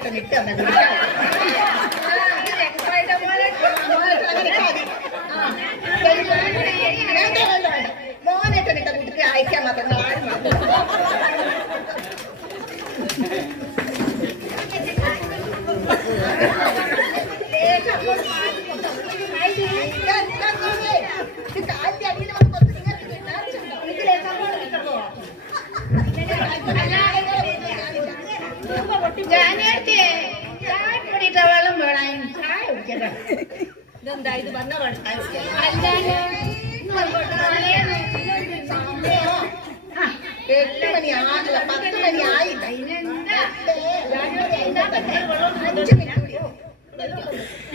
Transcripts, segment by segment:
മോനേട്ടൻ ഇട്ട് തന്നെ കുടിക്കാം. മോനേട്ടൻ ഇട്ട കുട്ടിക്ക് അയക്കാൻ മാത്രം ആരും വെള്ളം വേണം ചായ കുടിക്കട്ടെ. ഇതെന്താ ഇത് വന്ന ചായ കുടിക്കാം. 8 മണി ആകില്ല, 10 മണി ആയില്ല. 5 മിനിറ്റ്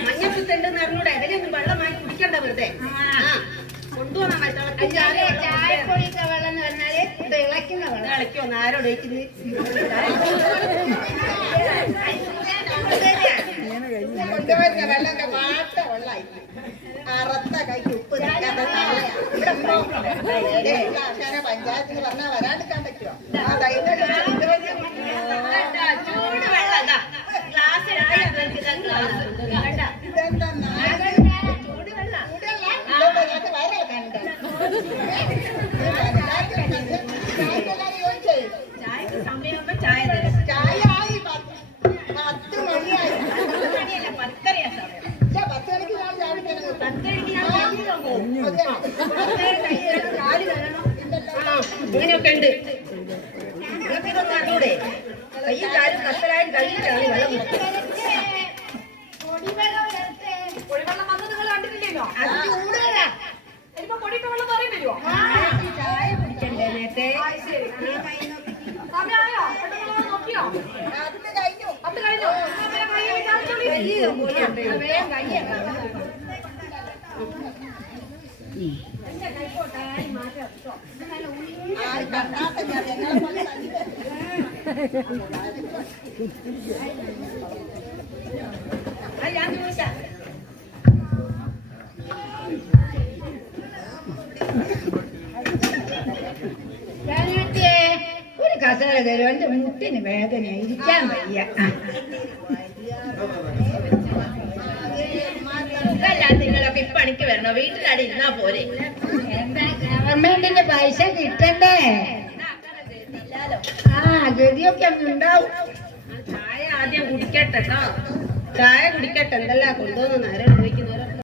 മഞ്ഞപ്പുത്തുണ്ടെന്ന് അറിഞ്ഞൂടെ? അതിലൊന്നും വെള്ളം വാങ്ങി കുടിക്കണ്ട വെറുതെ കൊണ്ടുപോകാൻ പറ്റാ. ചായപ്പൊടിക്ക വെള്ളം എന്ന് പറഞ്ഞാല് തിളയ്ക്കുന്ന വെള്ളം. തിളയ്ക്കുമെന്ന് ആരോട് കൊണ്ടുവരുന്ന വെള്ളം വാട്ട വെള്ളമായി അറത്ത കൈക്ക് ഉപ്പ് ആൾക്കാരെ പഞ്ചായത്തിന് പറഞ്ഞാൽ വരാണ്ടിരിക്കാൻ പറ്റുമോ? ചൂട് വെള്ളം ഗ്ലാസ് ചായക്ക് സമയമാകുമ്പോ ചായ തരും. ചായ ആയി 10 മണിയായി. 10:30 സമയം. 10 മണിക്ക് ഞാൻ ചാടിക്കണം. 10 ഇങ്ങനെയൊക്കെ ഉണ്ട്. ഇതൊന്നും അറിഞ്ഞൂടെ? കയ്യും കാലും കത്തലായും കഴിയിട്ടാണ് വെള്ളം കുടിക്കുന്നത്. പൊടിവെള്ളം വന്ന് നിങ്ങൾ കണ്ടിട്ടില്ലല്ലോ? അത് ചൂടുവെള്ള. ഇനിയിപ്പോ പൊടിയിട്ട വെള്ളം പറയും വരുമോ? ചായ കുടിക്കണ്ടേ നേരത്തെ? സമയമായോ? നോക്കിയോ? അത് കഴിഞ്ഞു. അത് കഴിഞ്ഞു. വേഗം കഴിഞ്ഞ ഞാൻ ചോദിച്ചാ ഒരു കസേര തരും. എന്റെ മുട്ടിന് വേദന ഇരിക്കാൻ വയ്യ. നിങ്ങളൊക്കെ ഇപ്പണിക്ക് വരണോ? വീട്ടിലടി ഇരുന്നാ പോരെ. എന്താ ഗവൺമെന്റിന്റെ പൈസ കിട്ടണ്ടേ? ഗതിയൊക്കെ അങ്ങ് ഉണ്ടാവും. ചായ ആദ്യം കുടിക്കട്ടെ കേട്ടോ. ചായ കുടിക്കട്ടെ. എന്തെല്ലാം കൊണ്ടുവന്ന് നേരം പോയി.